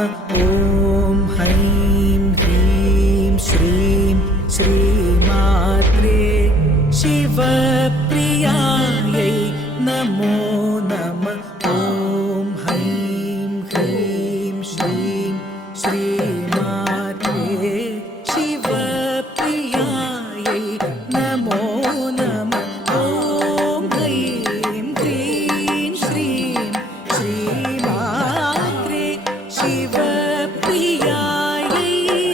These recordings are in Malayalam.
ॐ हैं ह्रीं श्रीं श्रीमात्रे शिवप्रियायै नमो नमः। ॐ हैं ह्रीं श्रीं श्रीमात्रे शिवप्रियायै नमो नमः। ॐ हैं ह्रीं श्रीं श्रीमात्रे शिवप्रियायै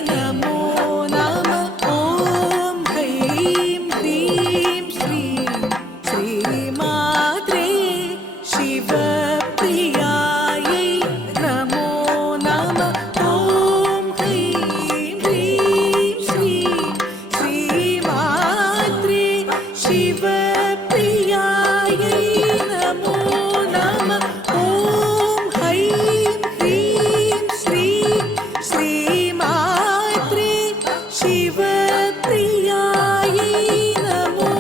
नमो नमः। ॐ हैं ह्रीं श्रीं श्रीमात्रे शिवप्रियायै नमो नमः। ॐ हैं ह्रीं श्रीं श्रीमात्रे शिवप्रियायै नमो नमः। ॐ हैं ह्रीं श्रीं श्रीमात्रे शिवप्रियायै नमो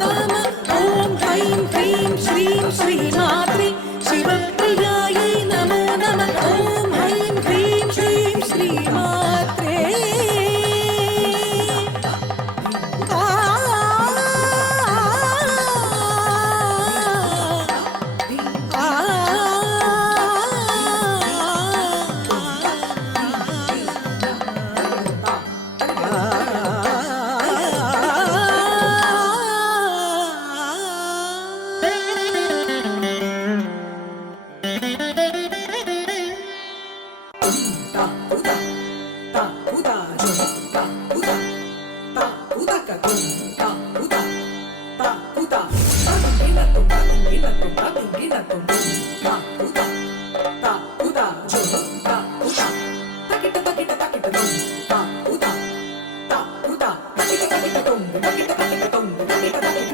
नमः। ॐ हैं ह्रीं श्रीं श्रीमात्रे शिवप्रियायै नमो नमः। ॐ हैं ह्रीं श्रीं श्रीमात्रे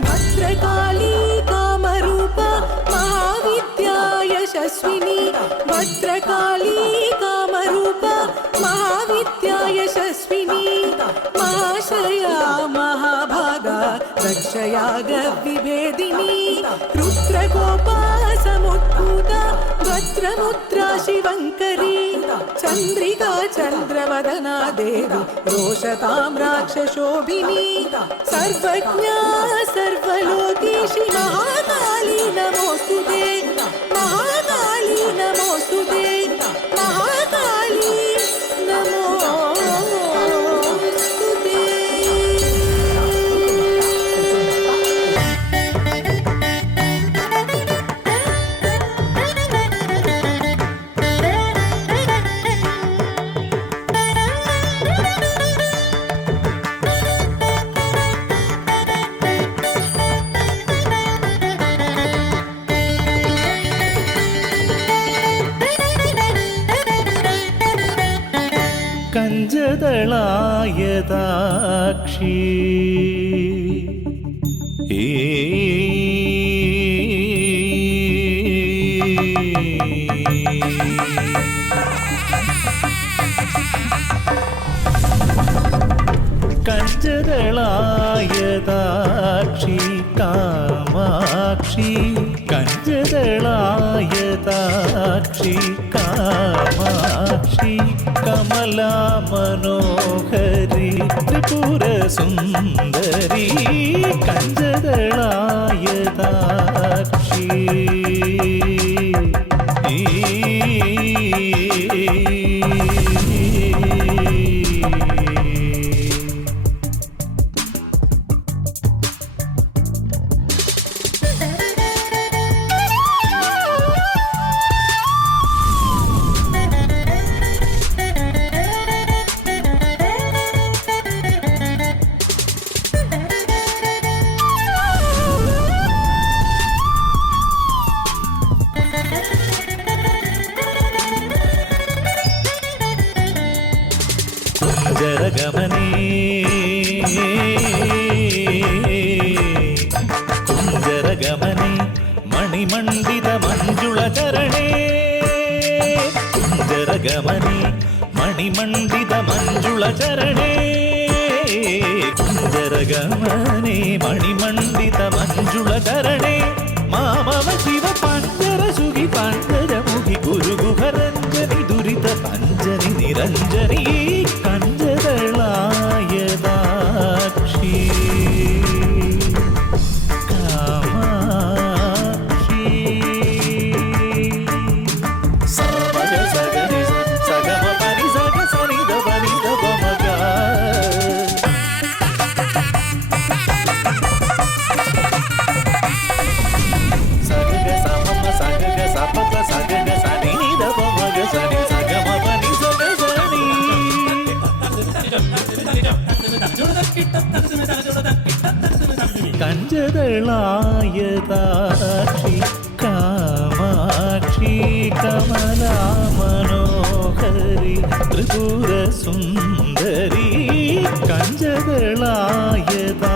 भद्रकाली कामरूपा महाविद्या यशस्विनी। भद्रकाली कामरूपा महाविद्या यशस्विनी। महाशया महाभागा रक्षयागविभेदिनी। रुद्रकोपा समुद्भूता भद्रमुद्रा शिवङ्करी। चन्द्रिका चन्द्रवदना देवी रोषतां राक्षशोभिनी। सर्वज्ञा सर्वलोकेशि महाकाली नमोस्तुते। महाकाली नमोस्तुते। महाकाली नमोस्तुते। കഞ്ചദളായതാക്ഷി കഞ്ചദളായതാക്ഷി കാമാക്ഷി കഞ്ചദളായതാക്ഷി കാമാക്ഷി കമലാ മനോഹരി ത്രിപുര സുന്ദരി കഞ്ചദളായതാക്ഷി കുഞ്ചരഗമനേ കുഞ്ചരഗമനേ മണിമണ്ഡിത മഞ്ജുളചരണേ കുഞ്ചരഗമനേ മണിമണ്ഡിത മഞ്ജുളചരണേ കുഞ്ചരഗമനേ മണിമണ്ഡിത മഞ്ജുളചരണേ മാമവ ശിവ പഞ്ചരസുഖി പങ്കജമുഖി ഗുരുഗുഹരഞ്ജനി ദുരിത പഞ്ച രഞ്ജനീ കഞ്ചതളായതാക്ഷി കാമാക്ഷി സമഗ സഗരി സഗമ പനി സഗ സനിധ പനിധ പമഗ സഗഗ സമമ സഗഗ സപപ സഗഗ സനി നിധ പമഗ സനി സഗമ പനി സഗ സനി കഞ്ചതളായതാക്ഷി കാമാക്ഷി കമലാ മനോഹരി ത്രിപുര സുന്ദരി കഞ്ചതളായതാക്ഷി